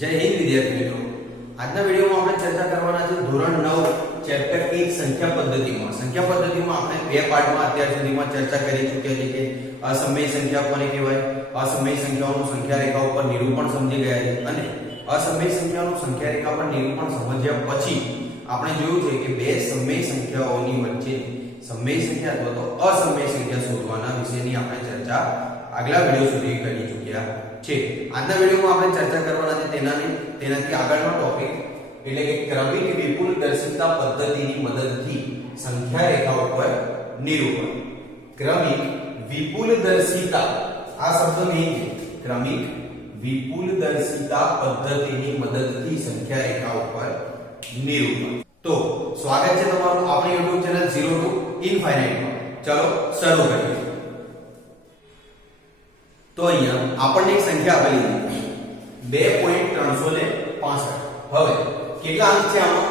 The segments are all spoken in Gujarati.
जय हिंद विद्यार्थी मित्रों। આજના વિડિયોમાં આપણે ચર્ચા કરવાના છે ધોરણ 9 ચેપ્ટર 1 સંખ્યા પદ્ધતિમાં। સંખ્યા પદ્ધતિમાં આપણે બે પાઠમાં અત્યાર સુધીમાં ચર્ચા કરી ચૂક્યા છે કે અસમય સંખ્યા કોને કહેવાય, અસમય સંખ્યાઓનું સંખ્યા રેખા ઉપર નિરૂપણ સમજી ગયા છે અને અસમય સંખ્યાઓનું સંખ્યા રેખા પર નિરૂપણ સમજ્યા પછી આપણે જોયું છે કે બે સમય સંખ્યાઓની વચ્ચે સમય સંખ્યા અથવા તો અસમય સંખ્યા શોધવાના વિશેની આપણે ચર્ચા આગલા વિડિયો સુધી કરી ચૂક્યા છે। આજના વિડિયોમાં આપણે ચર્ચા કરવાના છે તેનાથી આગળનો ટોપિક એટલે કે ક્રમિક વિપુલ દર્શિતા પદ્ધતિની મદદથી સંખ્યા રેખા ઉપર નિરૂપણ। ક્રમિક વિપુલ દર્શિતા આ શબ્દ મેઇન છે। ક્રમિક વિપુલ દર્શિતા પદ્ધતિની મદદથી સંખ્યા રેખા ઉપર નિરૂપણ। તો સ્વાગત છે તમારું આપણી YouTube ચેનલ 0 to Infinite માં। ચલો શરૂ કરીએ। તો અહીંયા આપણને એક સંખ્યા આપેલી છે 2.365। હવે કેટલા અંક છે આમાં?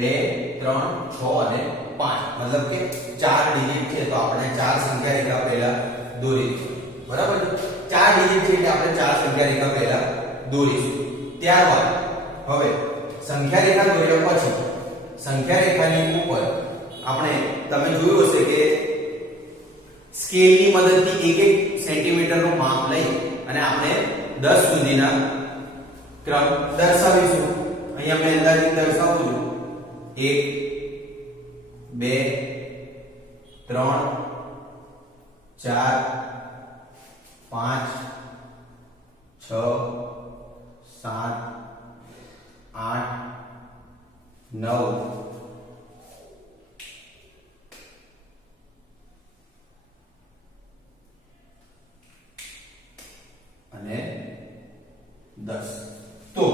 2 3 6 અને 5 मतलब કે 4 ડિજિટ છે તો આપણે 4 સંખ્યા રેખા પહેલા દોરીશું, બરાબર છે? 4 ડિજિટ છે એટલે આપણે 4 સંખ્યા રેખા પહેલા દોરીશું। ત્યારબાદ હવે સંખ્યા રેખા દોર્યા પછી સંખ્યા રેખાની ઉપર આપણે તમે જોયું હશે કે સ્કેલની મદદથી 1 સેન્ટીમીટર નું માપ લઈ અને આપણે 10 સુધીના ક્રમ દર્શાવીશું। અહીંયા મેં અંદાજિત દર્શાવું છું 1 2 3 4 5 6 7 8 9 અને 10। તો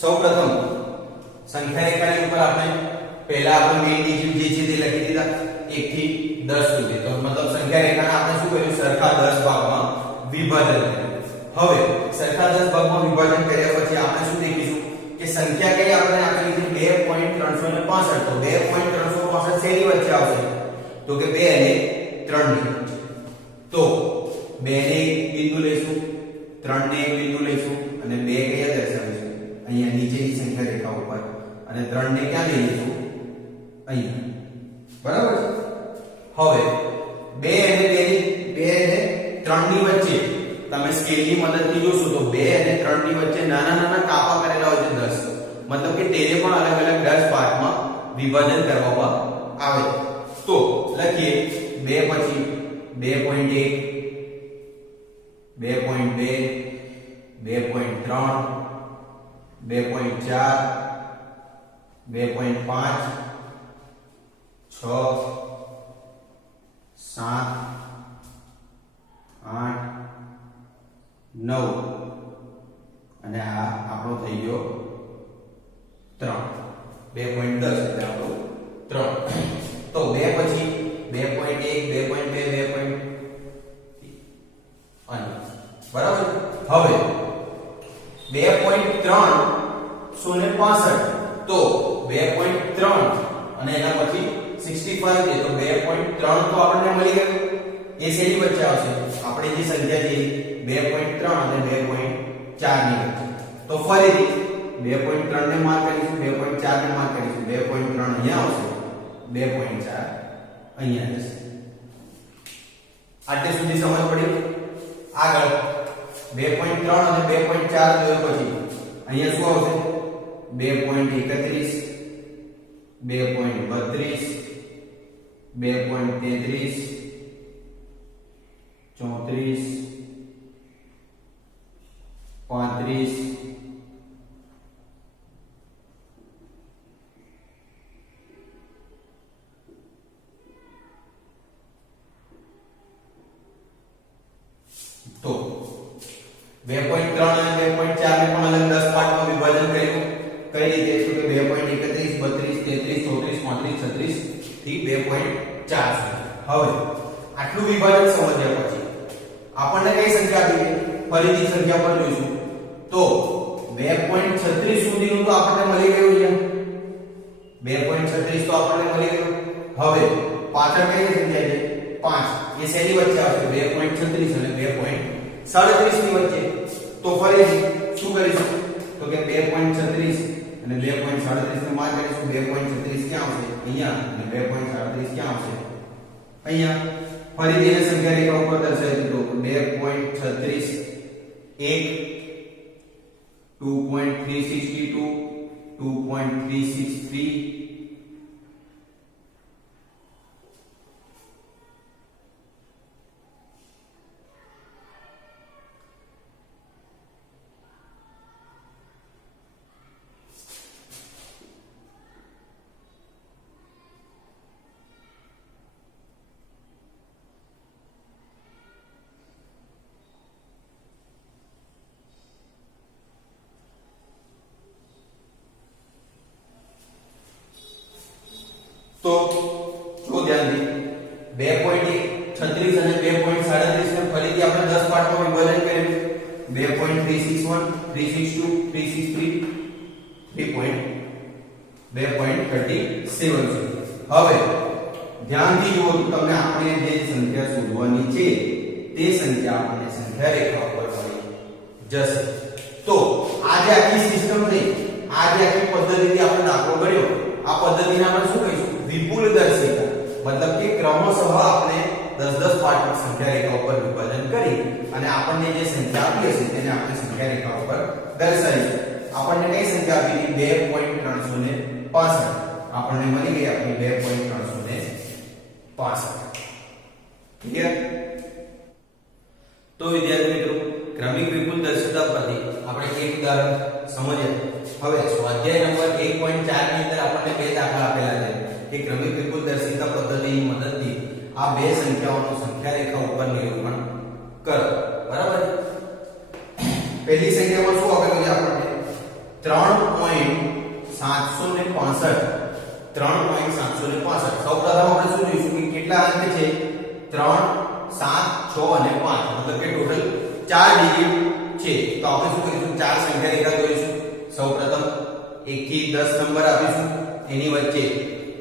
સૌપ્રથમ સંખ્યા રેખાની ઉપર આપણે પહેલા આપણે મેઇન ડિજિટ જે છે તે લખી દીધા 1 થી 10 સુધી। તો મતલબ સંખ્યા રેખાને આપણે શું કર્યું? સરખા 10 ભાગમાં વિભાજન કર્યું। હવે સરખા 10 ભાગમાં વિભાજન કર્યા પછી આપણે શું દેખીશું કે સંખ્યા કઈ આપણે આપેલી છે 2.365। તો 2.365 શેની વચ્ચે આવશે? તો કે 2 અને 3 ની વચ્ચે। તો 2 ને એક બિંદુ લઈશું, 3 ને એક બિંદુ લઈશું અને 2 કયા દર્શાવીશું? અહીંયા નીચેની સંખ્યા રેખા ઉપર, અને 3 ને ક્યાં લઈ જઈશું? અહીંયા, બરાબર છે? હવે 2 અને 3 ની વચ્ચે તમે સ્કેલની મદદથી જોશો તો 2 અને 3 ની વચ્ચે નાના નાના કાપા કરેલા હોય છે 10, મતલબ કે તેને પણ અલગ અલગ 10 ભાગમાં વિભાજન કરવામાં આવે। તો લખીએ 2 પછી 2.1 2.2 2.3 2.4 2.5 6 7 8 9 અને આ આપણો થઈ ગયો 3 2.10 એટલે આપણો 3। તો 2 પછી 2.1 2.2 અને બરાબર। હવે 2.365 તો 2.3 અને એના પછી 65 છે તો 2.3 તો આપણને મળી ગયું। એ શેની વચ્ચે આવશે? આપણે જે સંખ્યા છે 2.3 અને 2.4 ની વચ્ચે। તો ફરીથી 2.3 ને માર્ક કરીશું, 2.4 ને માર્ક કરીશું, 2.3 અહીંયા આવશે, 2.4 અહીંયા જશે। આટલે સુધી સમજ પડી? આગળ 2.3 અને 2.4 જોયો પછી અહીંયા શું આવશે? 2.31 2.32 2.33 34 35 તો 2.3 અને 2.4 ને પણ અલગ 10 પાર્ટમાં વિભાજન કર્યું। કઈ રીતે? તો કે 2.31 32 33 34 35 36 થી 2.4 હવે આટલું વિભાજન સમજ્યા પછી આપણને કઈ સંખ્યા આપી? ફરીથી સંખ્યા પર જોઈશું તો 2.36 સુધીનું તો આપણને મળી ગયું છે। 2.36 તો આપણને મળી ગયું। હવે પાછળ કઈ સંખ્યા છે? 5। એ શેની વચ્ચે આવશે? 2.36 અને 2.37 ની વચ્ચે। તો ફરીથી શું કરીશું? તો કે 2.36 અને 2.37 ને માર્ક કરીશું. 2.36 ક્યાં આવશે? અહીંયા. અને 2.37 ક્યાં આવશે? અહીંયા. ફરીથી એને સંખ્યા રેખા ઉપર દર્શાવી દીધો. 2.36 1 2.362 2.363 તો જો ધ્યાનથી 2.36 અને 2.37 ને ફરીથી આપણે 10 પાર્ટમાં વિભાજન કર્યું. 2.361 362 363 2.37. હવે ધ્યાનથી જુઓ તો તમને આપણે જે સંખ્યા શોધવાની છે તે સંખ્યા આપણને સંખ્યા રેખા ઉપર મળી જશે. તો આ જે આખી સિસ્ટમ થઈ, આ જે આખી પદ્ધતિથી આપણે દાખલો કર્યો, આ પદ્ધતિને આપણે શું કહીશું? વિપુલ દર્શિકા. મતલબ કે ક્રમશઃ આપણે 10-10 પાર્ટમાં સંખ્યા રેખા ઉપર વિભાજન કરી અને આપણને જે સંખ્યા આપી હશે તેને આપણે સંખ્યા રેખા ઉપર દર્શાવીશું. આપણને કઈ સંખ્યા આપી હતી? 2.365. આપણને મળી ગઈ આપણી 2.365. ક્લિયર? તો વિદ્યાર્થી મિત્રો, ક્રમિક વિપુલ દર્શિતા પરથી આપણે એક ઉદાહરણ સમજીએ. હવે સ્વાધ્યાય નંબર 1.4 ની અંદર આપણને બે દાખલા આપેલા છે કે ક્રમિક વિપુલ દર્શિતા પદ્ધતિની મદદથી આ બે સંખ્યાઓનું સંખ્યા રેખા ઉપર નિરૂપણ કરો. બરાબર? પહેલી સંખ્યામાં શું આપેલું છે આપણને? 3.765. 3.765. સૌપ્રથમ આપણે શું જોઈશું કે કેટલા અંક છે? 3 7 6 અને 5. મતલબ કે ટોટલ 4 ડિજિટ છે. તો આપણે શું કરીશું? ચાર સંખ્યા રેખા દોરીશું. સૌપ્રથમ 1 થી 10 નંબર આપીશું. એની વચ્ચે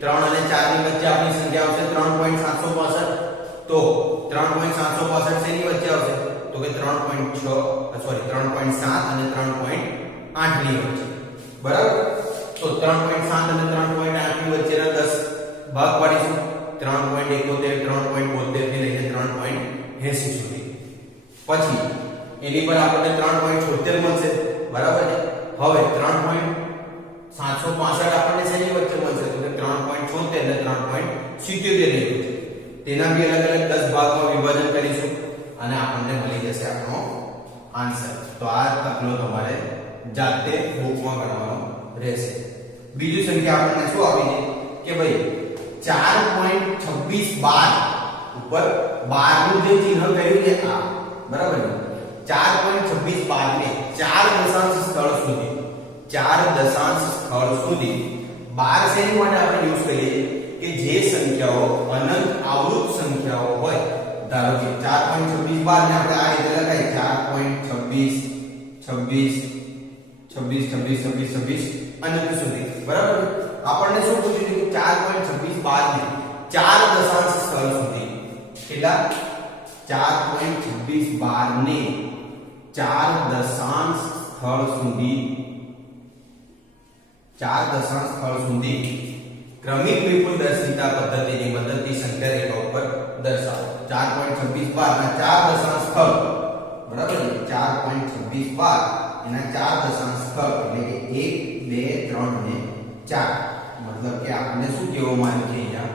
3 અને 4 ની વચ્ચે આપણી સંખ્યા આવશે 3.765. તો 3.765 શેની વચ્ચે આવશે? તો કે 3.7 અને 3.8 ની વચ્ચે. બરાબર? તો 3.7 અને 3.8 ની વચ્ચેના 10 ભાગ પાડીશું. 3.71 3.72 થી લઈને 3.80 સુધી. પછી એની પર આપણને 3.76 મળશે. બરાબર છે? હવે 3.765 આપણને શેની વચ્ચે મળશે? તો કે 3.76 અને 3.77 ની વચ્ચે. તેના બી અલગ અલગ 10 ભાગમાં વિભાજન કરીશું અને આપણને મળી જશે આપણો આન્સર. તો આ દાખલો તમારે જાતે બુકમાં ગણવાનો રહેશે. બીજી સંખ્યા આપણને શું આપી છે કે ભાઈ 4.2612 ઉપર 12 નું જે ચિહ્ન કર્યું છે આ. બરાબર ને? 4.2612 ને 4 દશાંશ સ્થળ સુધી 12 શેની માટે આપણે યુઝ કરીએ કે જે સંખ્યાઓ અનંત આવૃત સંખ્યાઓ હોય. ધારો કે 4.2612 ને આપણે આ રીતે લખાય 4.26 અનંત સુધી. બરાબર? આપણને શું પૂછ્યું છે કે 4.2612 ને 4 દશાંશ સ્થળ સુધી કેટલા? 4.2612 ને 4 દશાંશ સ્થળ સુધી ક્રમિક વિપુલ દર્શિતા પદ્ધતિની મદદથી સંખ્યા રેખા ઉપર દર્શાવો. 4.2612 ના 4 દશાંશ સ્થળ. બરાબર ને? 4.2612 એના 4 દશાંશ સ્થળ એટલે કે 1 2 3 અને 4. મતલબ કે આપણને શું કહેવામાં આવ્યું છે અહીંયા?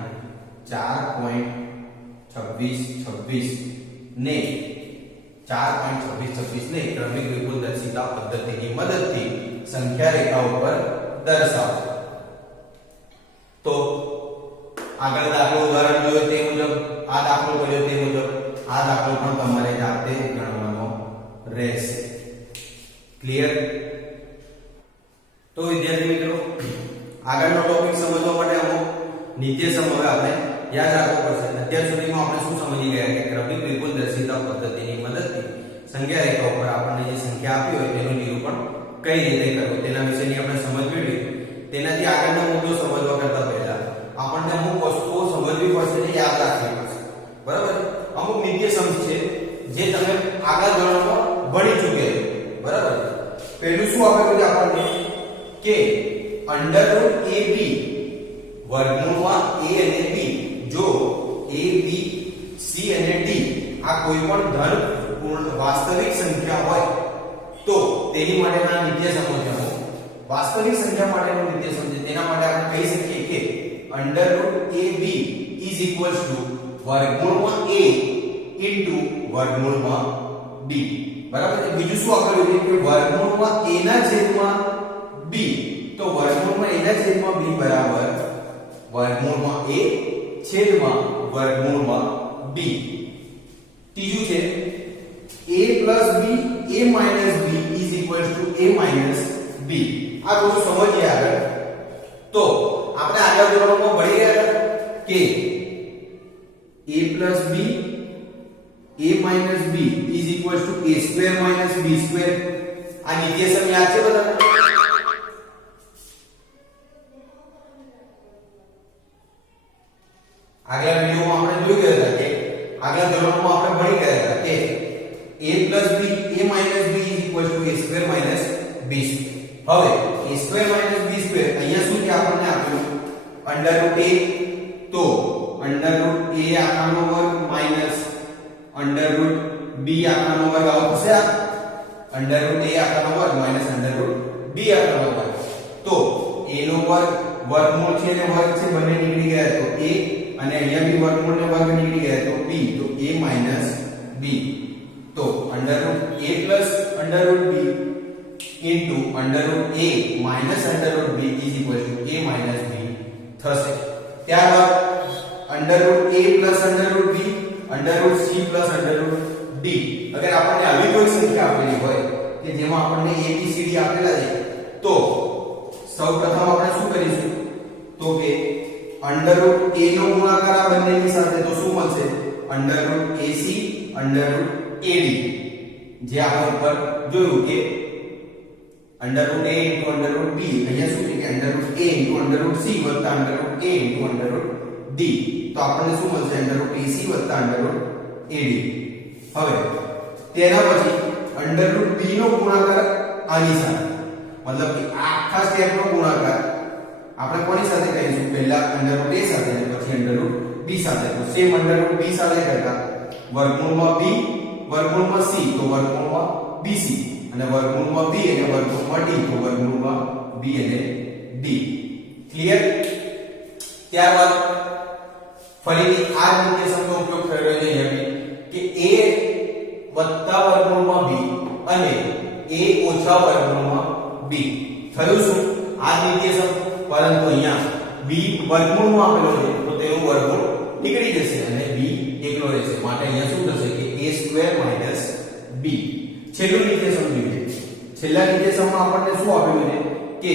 4.2626 ને 4.2626 ને ક્રમિક વિપુલ દર્શિતા પદ્ધતિની મદદથી સંખ્યા રેખા ઉપર દર્શાવો. તો આગળ દાખલો ઉદાહરણ જોયો તે મુજબ, આ દાખલો કર્યો તે મુજબ આ દાખલો પણ તમારે જાતે ગણવાનો રહેશે. ક્લિયર? તો વિદ્યાર્થી મિત્રો, આગળનો ટોપિક સમજવા માટે અમુક નિત્યસમ હવે આપણે યાદ રાખવો પડશે. અત્યાર સુધીમાં આપણે શું સમજી ગયા કે ક્રમિક વિપુલ દર્શિતા પદ્ધતિની મદદથી સંખ્યા રેખા ઉપર આપણને જે સંખ્યા આપી હોય તેનું નિરૂપણ કઈ રીતે કરવું તેના વિશેની આપણે સમજ મેળવી. તેનાથી આગળનો મુદ્દો સમજવા કરતા પહેલા આપણને અમુક વસ્તુઓ સમજવી પડશે અને યાદ રાખવી પડશે. બરાબર? અમુક નિત્યસમ છે જે તમે આગળ ગણવામાં ભણી ચૂક્યા છો. બરાબર? પહેલું શું આપેલું છે આપણને કે √ab વર્ગમૂળમાં a અને b જો a b c અને d આ કોઈ પણ ધન પૂર્ણ વાસ્તવિક સંખ્યા હોય તો તેની માટેના નિત્યસમો છે વાસ્તવિક સંખ્યા માટેનો નિત્યસમ છે તેના માટે આપણે કહી શકીએ કે √ab વર્ગમૂળમાં a વર્ગમૂળમાં b બરાબર છે બીજું શું આપેલું છે કે વર્ગમૂળમાં a ના છેદમાં b તો વર્ગમૂળમાં a ના છેદમાં b બરાબર વર્ગમૂળમાં a છેદમાં વર્ગમૂળમાં b ત્રીજું છે a plus b a minus b is equals to a minus b આ થોડું સમજીએ આગળ તો આપણે આગળ ધોરણમાં ભણી ગયા કે a plus b a minus b is equals to a square minus b square આ નિત્યસમ યાદ છે બધાને આગલા વિડિયોમાં આપણે જોઈ ગયા હતા કે આગલા ધોરણમાં આપણે ભણી ગયા હતા કે a plus b a minus b is equals to a square minus b square હવે a square minus b square અહીંયા શું છે આપણને આપ્યું √a તો √a આખાનો વર્ગ minus √b આખાનો વર્ગ આવો થશે √a આખાનો વર્ગ minus √b આખાનો વર્ગ તો a નો વર્ગ વર્ગમૂળ છે ને વર્ગ છે બંને નીકળી ગયા તો a અને અહીંયા બી વર્ગમૂળ ને વર્ગ નીકળી ગયા તો b તો a minus b તો √a plus √b into √a minus √b is equal to a minus b થશે ત્યારબાદ √a plus √b √c plus √d અગર આપણને આવી કોઈ સંખ્યા આપેલી હોય કે જેમાં આપણને a b c d આપેલા છે તો સૌપ્રથમ આપણે શું કરીશું તો કે √a નો ગુણાકાર આ બંનેની સાથે તો શું મળશે √ac √ad જે આપણે ઉપર જોયું કે √a * √b અહીંયા શું છે કે √a * √c + √a * √d તો આપણને શું મળશે √ac + √ad હવે તેના પછી √b નો ગુણાકાર આની સાથે મતલબ કે આખા સ્ટેપ નો ગુણાકાર આપણે કોની સાથે કરીશું પહેલા √a સાથે અને પછી √b સાથે તો સેમ √b સાથે કરતા વર્ગમૂળમાં b વર્ગમૂળમાં c તો વર્ગમૂળમાં bc અને વર્ગમૂળમાં b અને વર્ગમૂળમાં d તો વર્ગમૂળમાં b અને d ક્લિયર ત્યારબાદ ફરીથી આ નિત્યસમનો ઉપયોગ થઈ રહ્યો છે અહીંયા કે a વત્તા વર્ગમૂળમાં b અને a ઓછા વર્ગમૂળમાં b થયું શું આ નિત્યસમ પરંતુ અહીંયા b વર્ગમૂળમાં આપેલો છે તો તેનું વર્ગમૂળ નીકળી જશે અને b એકલો રહેશે માટે અહીંયા શું થશે કે a સ્ક્વેર માઈનસ b છેલ્લું નિત્યસમ જોઈએ છેલ્લા નિત્યસમમાં આપણને શું આપેલું છે કે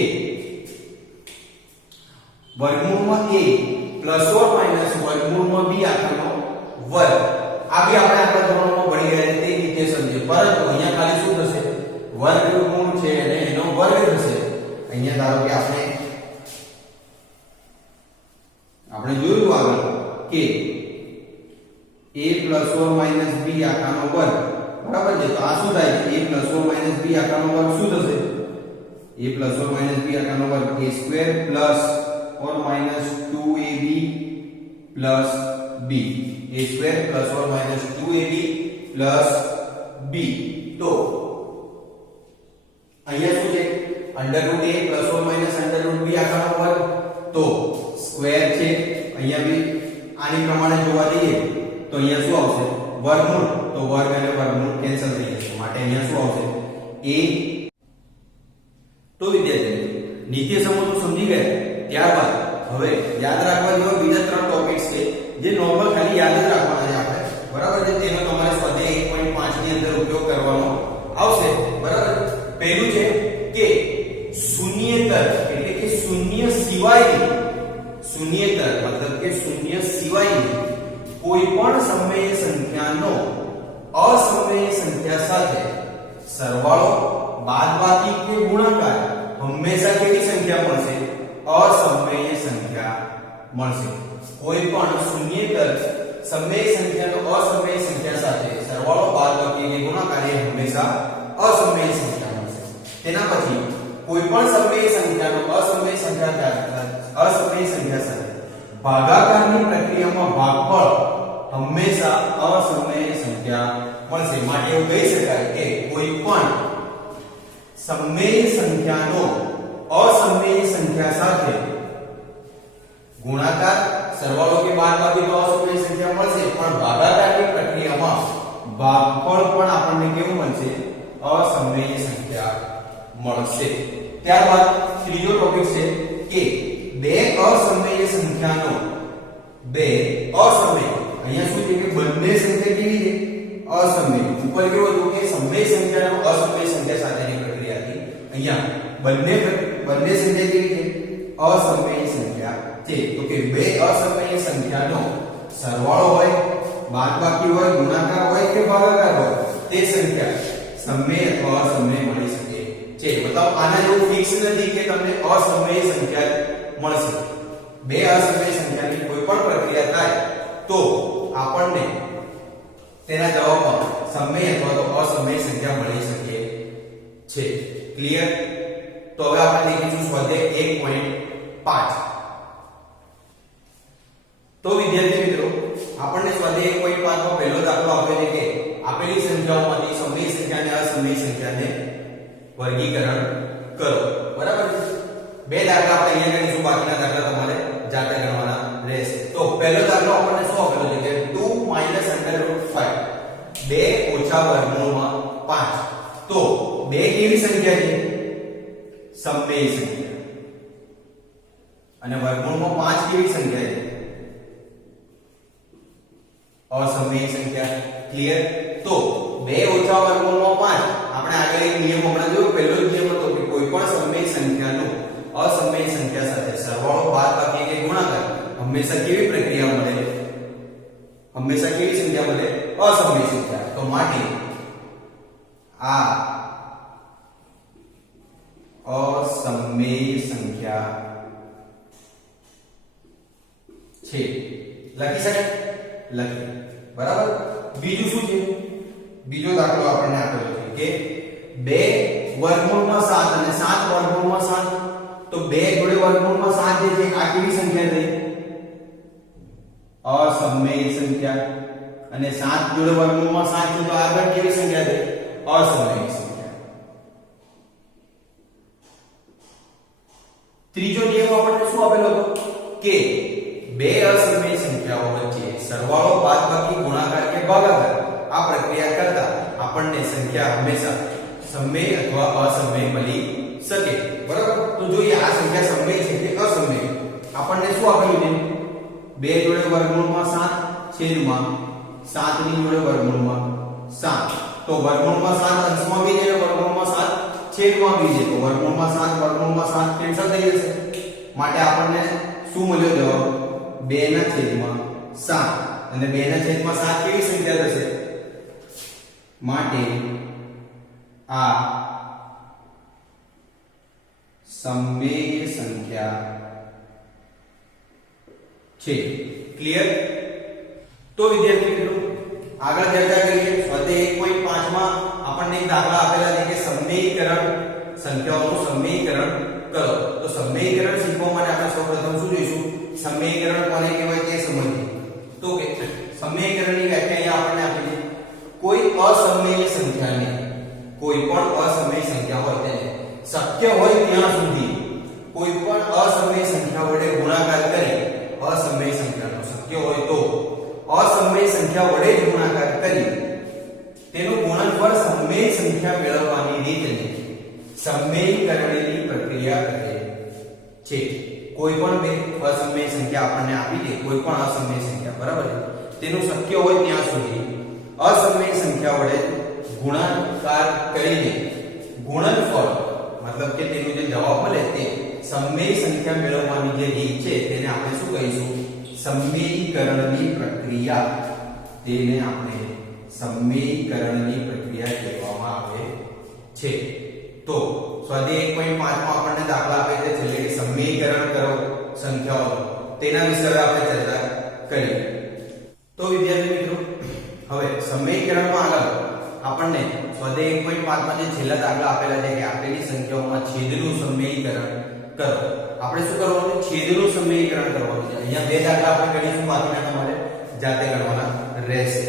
વર્ગમૂળમાં a પ્લસ ઓર માઈનસ વર્ગમૂળમાં b આખાનો વર્ગ આ બી આપણે આપણા ધોરણમાં ભણી ગયા તે નિત્યસમ છે પરંતુ અહીંયા ખાલી શું થશે વર્ગમૂળ છે અને એનો વર્ગ થશે અહીંયા ધારો કે આપણે જોયું આગળ કે a plus or minus b આખાનો વર્ગ બરાબર છે તો આ શું થાય છે a plus or minus b આખાનો વર્ગ શું થશે a plus or minus b આખાનો વર્ગ a square plus or minus 2ab plus b a square plus or minus 2ab plus b તો અહીંયા શું છે √a plus or minus √b આખાનો વર્ગ તો સ્ક્વેર છે અહીંયા બી આની પ્રમાણે જોવા જઈએ તો અહીંયા શું આવશે વર્ગમૂળ તો વર્ગ અને વર્ગમૂળ કેન્સલ થઈ જશે માટે અહીંયા શું આવશે a તો વિદ્યાર્થીઓ નિત્યસમો તો સમજી ગયા ત્યારબાદ હવે યાદ રાખવા જેવા બીજા 3 ટોપિક્સ છે જે નોર્મલ ખાલી યાદ જ રાખવાના છે આપણે બરાબર છે તેનો તમારે સ્વાધ્યાય 1.5 ની અંદર ઉપયોગ કરવાનો આવશે બરાબર પહેલું છે કે શૂન્યેતર એટલે કે શૂન્ય સિવાયની શૂન્યેતર મતલબ કે શૂન્ય સિવાયની કોઈ પણ સમય સંખ્યાનો અસમય સંખ્યા સાથે સરવાળો બાદબાકી કે ગુણાકાર હંમેશા કેવી સંખ્યા મળશે અસમય સંખ્યા મળશે કોઈ પણ શૂન્યેતર સમય સંખ્યાનો અસમય સંખ્યા સાથે સરવાળો બાદબાકી કે ગુણાકાર એ હંમેશા અસમય સંખ્યા મળશે તેના પછી કોઈ પણ સમય સંખ્યાનો અસમય સંખ્યા સાથે ભાગાકારની પ્રક્રિયામાં ભાગફળ હંમેશા અસમય સંખ્યા મળશે. માટે એવું કહી શકાય કે કોઈ પણ સમય સંખ્યાનો અસમય સંખ્યા સાથે ગુણાકાર, સરવાળો કે બાદબાકી તો અસમય સંખ્યા મળશે, પણ ભાગાકારની પ્રક્રિયામાં ભાગફળ પણ આપણને કેવું મળશે? અસમય સંખ્યા મળશે. ત્યારબાદ ત્રીજો ટોપિક છે કે બે અસમય સંખ્યાનો અહીંયા શું છે કે બંને સંખ્યા કેવી છે? અસમય. ઉપર કેવું હતું કે સમય સંખ્યાનો અસમય સંખ્યા સાથેની પ્રક્રિયા હતી. અહીંયા બંને સંખ્યા કેવી છે? અસમય સંખ્યા છે. તો કે બે અસમય સંખ્યાનો સરવાળો હોય, બાદબાકી હોય, ગુણાકાર હોય કે ભાગાકાર હોય, તે સંખ્યા સમય અથવા અસમય મળી શકે છે. મતલબ આના જેવું ફિક્સ નથી કે તમને અસમય સંખ્યા મળશે. બે અસમય સંખ્યાની કોઈ પણ પ્રક્રિયા થાય તો આપણને તેના જવાબમાં સમય અથવા તો અસમય સંખ્યા મળી શકે છે. ક્લિયર? તો હવે આપણે લખીશું સ્વાધ્યાય 1.5. તો વિદ્યાર્થી મિત્રો, આપણને સ્વાધ્યાય 1.5 માં પહેલો દાખલો આપ્યો છે કે આપેલી સંખ્યાઓમાંથી સમય સંખ્યા અને અસમય સંખ્યાને વર્ગીકરણ કરો. બરાબર? બે દાખલા આપણે અહીંયા કરીશું, બાકીના દાખલા તમારે જાતે ગણવાના રહેશે. તો પહેલો દાખલો આપણને શું આપેલો છે કે 2 - √5 2 ઓછા વર્ગમૂળમાં 5. તો 2 કેવી સંખ્યા છે? સમય સંખ્યા. અને વર્ગમૂળમાં 5 કેવી સંખ્યા છે? અસમય સંખ્યા. ક્લિયર? તો 2 ઓછા વર્ગમૂળમાં 5 આપણે આગળ એક નિયમ હમણાં જોયો. પહેલો જ નિયમ હતો કે કોઈ પણ સમય સંખ્યાનો અસમય સંખ્યા સાથે સરવાળો, બાદબાકી કે ગુણાકાર હંમેશા કેવી પ્રક્રિયા મળે? હંમેશા કેવી સંખ્યા મળે? અસમય સંખ્યા. તો માટે આ અસમય સંખ્યા છે. લખી શકાય? લખી. બરાબર? બીજું શું છે? બીજો દાખલો આપણને આપેલો છે કે 2 વર્ગમૂળમાં 7 અને 7 વર્ગમૂળમાં 7. તો 2 જોડે વર્ગમૂળમાં 7 જે છે આ કેવી સંખ્યા છે? અસમય સંખ્યા. અને 7 જોડે વર્ગમૂળમાં 7 છે તો આગળ કેવી સંખ્યા છે? અસમય સંખ્યા. ત્રીજો નિયમ આપણને શું આપેલો હતો કે બે અસમય સંખ્યાઓ વચ્ચે સરવાળો, બાદબાકી, ગુણાકાર કે ભાગાકાર આ પ્રક્રિયા કરતા આપણને સંખ્યા હંમેશા સમય અથવા અસમય મળી શકે. બરાબર? તો જોઈએ આ સંખ્યા સમય છે કે અસમય. આપણને શું આપેલું છે? 2 જોડે વર્ગમૂળમાં 7 છેદમાં 7 ની જોડે વર્ગમૂળમાં 7. તો વર્ગમૂળમાં 7 અંશમાં બી જાય, વર્ગમૂળમાં 7 છેદમાં બી જાય. તો વર્ગમૂળમાં 7 વર્ગમૂળમાં 7 કેન્સલ થઈ જશે. માટે આપણને શું મળ્યો જવાબ? 2/7. અને 2/7 કેવી સંખ્યા થશે? માટે આ સમય સંખ્યા છે. ક્લિયર? તો વિદ્યાર્થી મિત્રો, આગળ ચર્ચા કરીએ. સ્વાધ્યાય 1.5 માં આપણને એક દાખલા આપેલા છે કે સમીકરણ, સંખ્યાઓનું સમીકરણ કરો. તો સમીકરણ શીખવા માટે આપણે સૌપ્રથમ શું જોઈશું? સમીકરણ કોને કહેવાય તે સમજીએ. તો કે સમીકરણની વ્યાખ્યા અહીંયા આપણને આપી છે. કોઈ અસમય સંખ્યાને, કોઈ પણ અસમય સંખ્યા હોય તેને શક્ય હોય ત્યાં સુધી કોઈ પણ અસમય સંખ્યા વડે ગુણાકાર કરી, અસમય સંખ્યાનો શક્ય હોય તો અસમય સંખ્યા વડે જ ગુણાકાર કરી તેનું ગુણનફળ સમય સંખ્યા મેળવવાની રીતને સમીકરણની પ્રક્રિયા કહે છે. કોઈ પણ બે અસમય સંખ્યા આપણને આપી દે, કોઈ પણ અસમય સંખ્યા, બરાબર છે, તેનું શક્ય હોય ત્યાં સુધી અસમય સંખ્યા વડે ગુણાકાર કરીને ગુણનફળ, મતલબ કે તેનો જે જવાબ મળે તે સમય સંખ્યા મેળવવાની જે રીત છે તેને આપણે શું કહીશું? સમીકરણની પ્રક્રિયા. તેને આપણે સમીકરણની પ્રક્રિયા કહેવામાં આવે છે. તો સ્વાધ્યાય 1.5 માં આપણને દાખલા આપે છે એટલે કે સમીકરણ કરો સંખ્યાઓ, તેના વિશે આપણે ચર્ચા કરી. તો વિદ્યાર્થી મિત્રો, હવે સમીકરણમાં આગળ આપણને સ્વાધ્યાય 1.5 માં જે છેલ્લા દાખલા આપેલા છે કે આપેલી સંખ્યાઓમાં છેદનું સમયીકરણ કરો. આપણે શું કરવાનું છે? છેદનું સમયીકરણ કરવાનું છે. અહીંયા બે દાખલા આપણે ગણીશું, બાકીના તમારે જાતે ગણવાના રહેશે.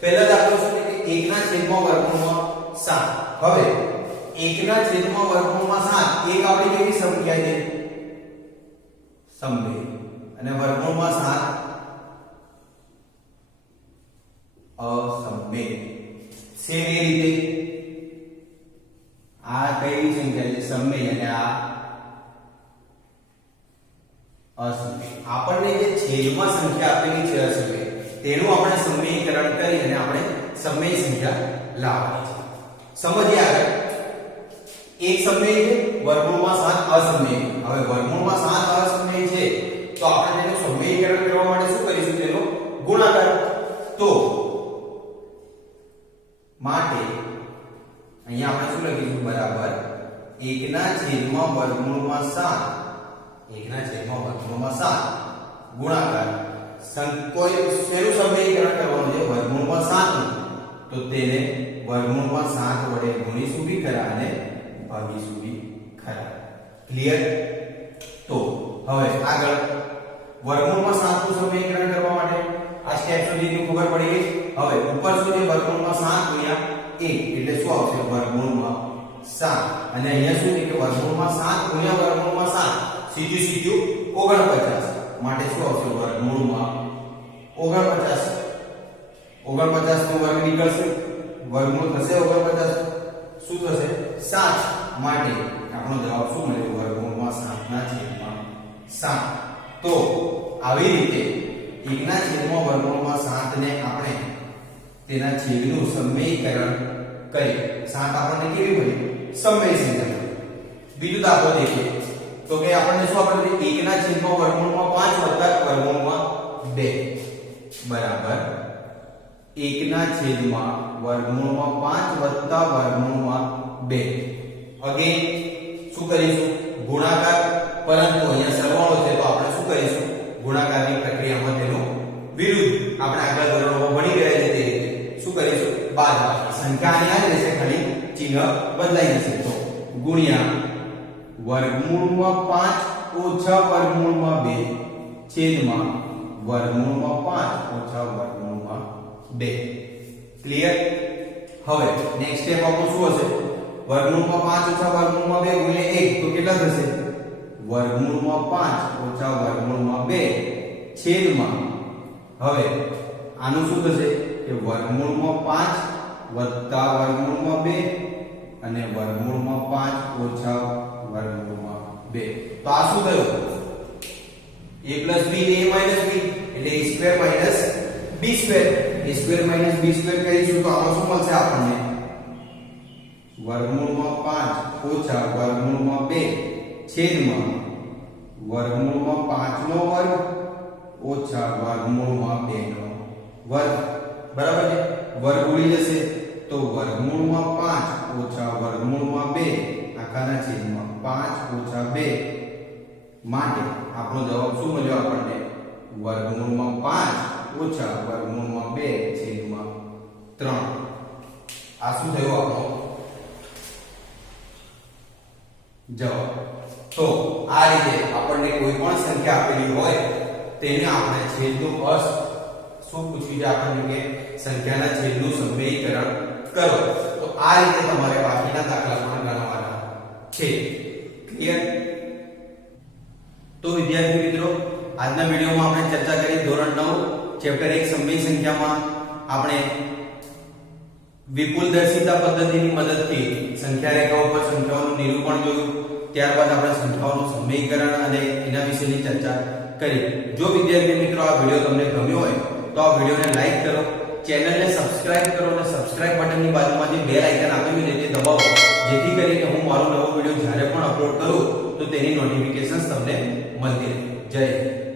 પહેલો દાખલો શું છે કે 1 ના છેદમાં વર્ગમૂળમાં 7. હવે 1 ના છેદમાં વર્ગમૂળમાં 7 એક આપણી કેવી સંખ્યા છે? સમમેય. અને વર્ગમૂળમાં 7 અસમમેય. સેમ એ રીતે આ કઈ સંખ્યા છે? સમમેય. અને આ અસમમેય. આપણને જે છેદમાં સંખ્યા આપેલી છે અસમમેય, તેનું આપણે સમયીકરણ કરી અને આપણે સમમેય સંખ્યા લાવવાની છે. સમજીએ આગળ. એક સમમેય છે, વર્ગમૂળમાં 7 અસમમેય. હવે વર્ગમૂળમાં 7 અસમમેય છે તો આપણે તેનું સમયીકરણ કરવા માટે શું કરીશું? તેનો ગુણાકાર. તો માટે અહીંયા આપણે શું લખીશું? બરાબર 1 ના છેદમાં વર્ગમૂળમાં 7, 1 ના છેદમાં વર્ગમૂળમાં 7 ગુણાકાર કોઈ શેનું સમયીકરણ કરવાનું છે? વર્ગમૂળમાં 7 નું. તો તેને વર્ગમૂળમાં 7 વડે ગુણીશું બી ખરા અને ભાગીશું બી ખરા. ક્લિયર? તો હવે આગળ વર્ગમૂળમાં 7 નું સમીકરણ કરવા માટે આ સ્ટેપ સુધીની ખબર પડી ગઈ. હવે ઉપર સુધી વર્ગમૂળમાં 7 ગુણ્યા 1 એટલે શું આવશે? વર્ગમૂળમાં 7. અને અહીંયા શું છે કે વર્ગમૂળમાં 7 ગુણ્યા વર્ગમૂળમાં 7 સીધું 49. માટે શું આવશે? વર્ગમૂળમાં 49. 49 નો વર્ગ નીકળશે, વર્ગમૂળ થશે 49. શું થશે? 7. માટે આપણો જવાબ શું મળ્યો? વર્ગમૂળમાં 7 ના છેદમાં 7. તો આવી રીતે 1 ના છેદમાં વર્ગમૂળમાં 7 ને આપણે તેના છેદનું સમયીકરણ કરી 7 આપણને કેવી મળી? સમમેય સંખ્યા. બીજું દાખલો દેખીએ તો કે આપણને શું આપણે 1 ના છેદમાં વર્ગમૂળમાં 5 વત્તા વર્ગમૂળમાં 2 બરાબર 1 ના છેદમાં વર્ગમૂળમાં 5 વત્તા વર્ગમૂળમાં 2. અગેન શું કરીશું? ગુણાકાર. પરંતુ અહીંયા સરવાળો છે તો આપણે શું કરીશું? ગુણાકારની પ્રક્રિયામાં તેનો વિરુદ્ધ આપણે આગળ ધોરણોમાં ભણી ગયા છે તે રીતે શું કરીશું? બાદબાકી. સંખ્યા અહીંયા જ રહેશે, ખાલી ચિહ્ન બદલાઈ જશે. તો ગુણ્યા વર્ગમૂળમાં 5 ઓછા વર્ગમૂળમાં 2 છેદમાં વર્ગમૂળમાં 5 ઓછા વર્ગમૂળમાં 2. ક્લિયર? હવે નેક્સ્ટ સ્ટેપ આપણું શું હશે? વર્ગમૂળમાં 5 ઓછા વર્ગમૂળમાં 2 ગુણ્યા 1 તો કેટલા થશે? વર્ગમૂળમાં 5 ઓછા વર્ગમૂળમાં 2 છેદમાં હવે આનું શું થશે કે વર્ગમૂળમાં 5 વત્તા વર્ગમૂળમાં 2 અને વર્ગમૂળમાં 5 ઓછા વર્ગમૂળમાં 2. તો આ શું થયું? a + b ને a - b એટલે a² - b². a² - b² કરીશું તો આમાં શું મળશે આપણને? વર્ગમૂળમાં 5 ઓછા વર્ગમૂળમાં 2 છેદમાં વર્ગમૂળમાં 5 નો વર્ગ ઓછા વર્ગમૂળમાં 2 નો વર્ગ. બરાબર છે? વર્ગ ઉડી જશે તો વર્ગમૂળમાં 5 ઓછા વર્ગમૂળમાં 2 આખાના છેદમાં 5 ઓછા 2 માટે આપણો જવાબ શું મળ્યો આપણને? વર્ગમૂળમાં 5 ઓછા વર્ગમૂળમાં 2 છેદમાં 3. આ શું થયું આપણો જવાબ? તો આ રીતે આપણને કોઈ પણ સંખ્યા આપેલી હોય તેને આપણે છેદનું શું પૂછ્યું છે આપણને કે સંખ્યાના છેદનું સમયીકરણ કરો. તો આ રીતે તમારે બાકીના દાખલા પણ ગણવાના છે. ક્લિયર? તો વિદ્યાર્થી મિત્રો, આજના વિડિયોમાં આપણે ચર્ચા કરી ધોરણ 9 ચેપ્ટર 1 સમય સંખ્યામાં આપણે વિપુલદર્શિતા પદ્ધતિની મદદથી સંખ્યા રેખાઓ પર સંખ્યાઓનું નિરૂપણ જોયું. ત્યારબાદ આપણે સંખ્યાઓનું સમયીકરણ અને એના વિશેની ચર્ચા કરી. જો વિદ્યાર્થી મિત્રો આ વિડિયો તમને ગમ્યો હોય તો આ વિડિયોને લાઈક કરો, ચેનલને સબસ્ક્રાઇબ કરો અને સબસ્ક્રાઇબ બટનની બાજુમાં જે બેલ આઇકન આપેલું છે તે દબાવો, જેથી કરીને હું મારો નવો વિડિયો જ્યારે પણ અપલોડ કરું તો તેની નોટિફિકેશન્સ તમને મળતી રહે. જય હિન્દ.